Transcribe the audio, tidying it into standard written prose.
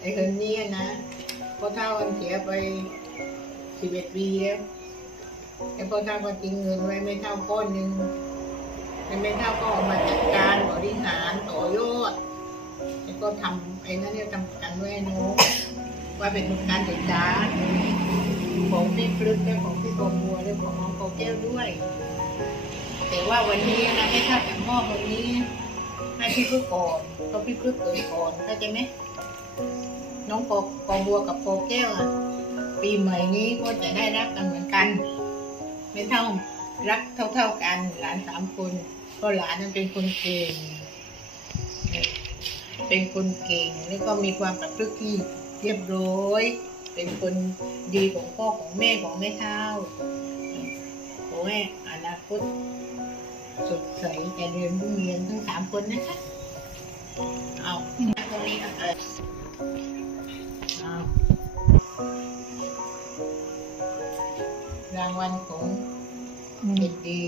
ไอ้คนนี้นะพ่อเท่ามันเสียไป11 ปีแล้วไอ้พ่อเท่าก็ทิ้งเงินไว้ไม่เท่าก้อนหนึ่งไม่เท่าก็เอามาจัดการบริหารต่อยอดแล้วก็ทำไอ้นั่นเนี่ยทำกันไว้น้องว่าเป็นการศึกษาของพี่พลึกและของพี่กบัวและของน้องโกแก้วด้วยแต่ว่าวันนี้นะไม่เท่าแต่มอบวันนี้ให้พี่พลึกก่อนเพราะพี่พลึกเกิดก่อนเข้าใจไหมน้องกบัวกับโกแก้วอ่ะปีใหม่นี้ก็จะได้รับกันเหมือนกันไม่เท่ารักเท่ากันหลาน3 คนเพราะหลานนั้นเป็นคนเก่งแล้วก็มีความประพฤติที่เรียบร้อยเป็นคนดีของพ่อของแม่เท่าขอให้อนาคตสดใสเจริญรุ่งเรืองทั้ง3 คนนะคะเอาตรงนี้นะคะรางวัลของเด็กดี